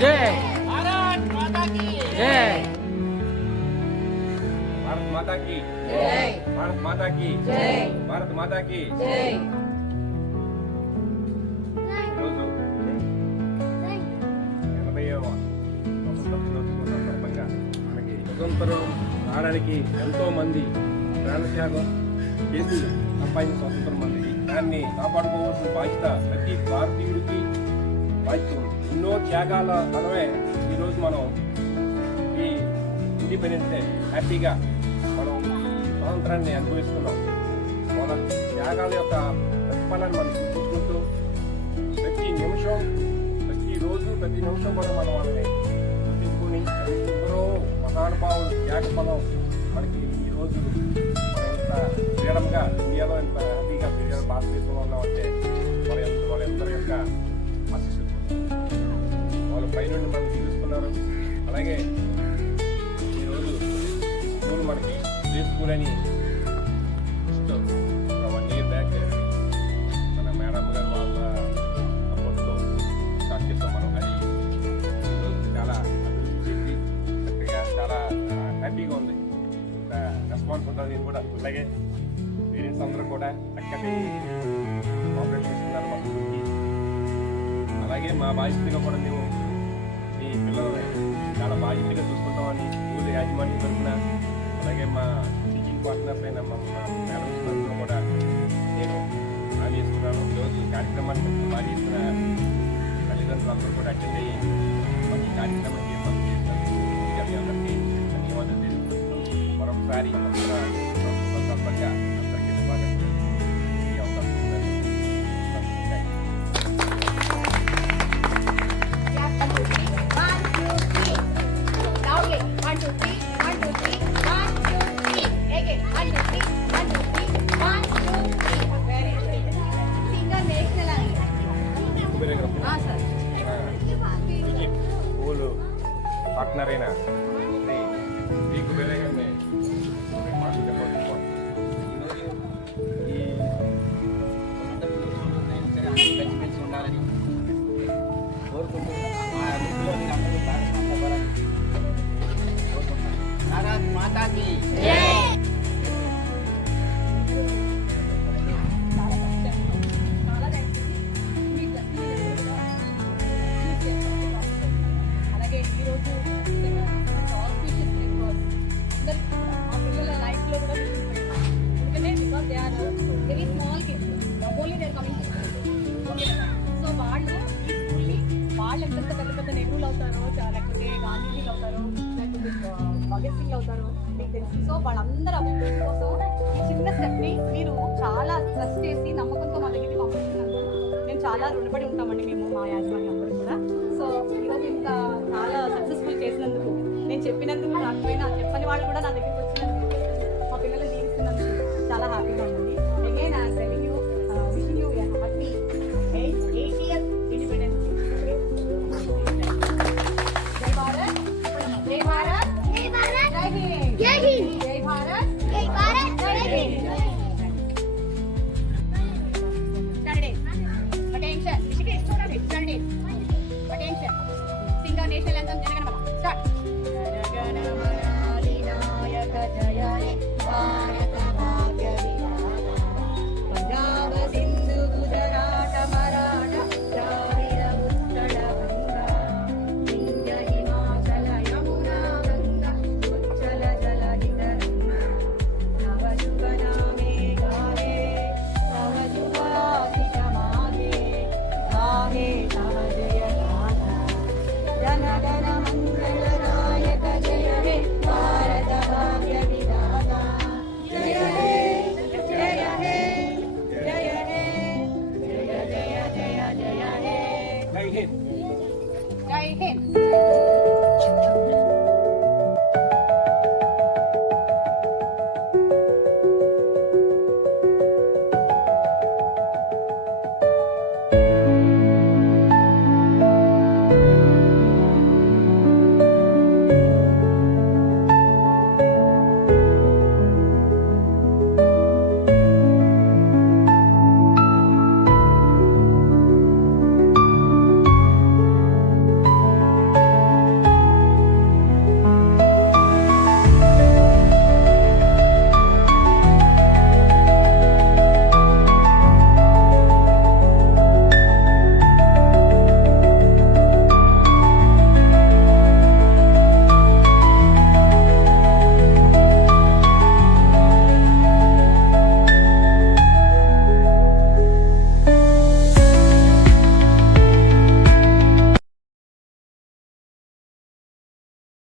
जय भारत माता की जय भारत माता की जय भारत माता की जय भारत माता की जय ఈరోజు 80వ సందర్భంగా మనకి స్వతంత్రం రావడానికి ఎంతో మంది ప్రాణత్యాగం చేసి సంపాదించిన స్వతంత్రం మనకి దాన్ని కాపాడుకోవాల్సిన బాధ్యత ప్రతి భారతీయుడికి బాధ్యత ఉంది. ఎన్నో త్యాగాల ఫలమే ఈరోజు మనం ఈ ఇండిపెండెన్స్ డే హ్యాపీగా మనం స్వాతంత్రాన్ని అనుభవిస్తున్నాం. మన త్యాగాల యొక్క ప్రతిఫలాన్ని మనం చూసుకుంటూ ప్రతి నిమిషం ప్రతి నిమిషం కూడా మనం వాళ్ళని గుర్తించుకొని ఎందరో మహానుభావులు త్యాగ ఫలం మనకి ఈరోజు మనం ఇంత ఫ్రీడమ్గా ఇండియాలో ఇంత హ్యాపీగా భారతదేశంలో ఉన్నామంటే వాళ్ళందరి యొక్క ఆశీస్సులు వాళ్ళ పైనుండి మనం జీవిస్తున్నారు. అలాగే ఈరోజు స్కూల్ మనకి ప్లే స్కూల్ అని 1 year బ్యాక్ మన మేడం గారు వాళ్ళ సపోర్ట్తో స్టార్ట్ చేస్తాం మనం. అది ఈరోజు చాలా అభివృద్ధి చేసి చక్కగా చాలా హ్యాపీగా ఉంది. రెస్పాన్స్ ఉంటుంది. నేను కూడా అలాగే పేరెంట్స్ అందరూ కూడా చక్కటి కోఆపరేట్ చేస్తున్నారు మా స్కూల్కి. అలాగే మా బాధ్యతగా కూడా మేము మీ పిల్లల్ని చాలా బాధ్యతగా చూసుకుంటామని స్కూల్ యాజమాన్యం తరఫున అలాగే మా టీచింగ్ పార్ట్నర్స్ అయిన మా మేడమ్స్ తరఫున కూడా నేను హామీ ఇస్తున్నాను. ఈరోజు ఈ కార్యక్రమాన్ని బాగా చేసిన తల్లిదండ్రులు అందరూ కూడా అటెండ్ అయ్యి ఈ కార్యక్రమాన్ని ఏర్పాటు చేసినందుకు మీ అందరికీ ధన్యవాదాలు తెలియజేస్తూ మరొకసారి సందర్భంగా అందరికీ శుభాకాంక్షలు ఈ అవకాశం ఉందని స్కూల్ పార్ట్నర్ అయిన శ్రీ కుబేరే గారిని మాటలు చెప్పవచ్చు. కలిసి ఉండాలని కోరుకుంటూ మా వృత్తిలో అందరూ భాగస్వామ్యపడాలని కోరుకుంటున్నాను. భారత్ మాతాకి అలాగే ఈరోజు మా పిల్లల లైఫ్లో కూడా ఎందుకంటే because they are very small kids only they are coming so వాళ్ళు ఈ స్కూల్ని వాళ్ళు ఎంతెంత పెద్ద పెద్ద నెహ్రూలు అవుతారో లేకపోతే గాంధీజీలు అవుతారో లేకపోతే భగత్ సింగ్ అవుతారో మీకు తెలుసు. సో వాళ్ళందరూ అభివృద్ధి కోసం ఈ చిన్న స్టెప్ని మీరు చాలా ట్రస్ట్ చేసి నమ్మకంతో మా దగ్గరికి పంపిస్తున్నందుకు మేము చాలా రుణపడి ఉంటామండి. మేము మా యాజమాన్యం అందరూ కూడా. సో ఈరోజు ఇంత చాలా సక్సెస్ఫుల్ చేసినందుకు నేను చెప్పినందుకు కాకపోయినా చెప్పని వాళ్ళు కూడా నా దగ్గరికి వచ్చినందుకు మా పిల్లలు దీవిస్తున్నందుకు చాలా హ్యాపీగా ఉంది.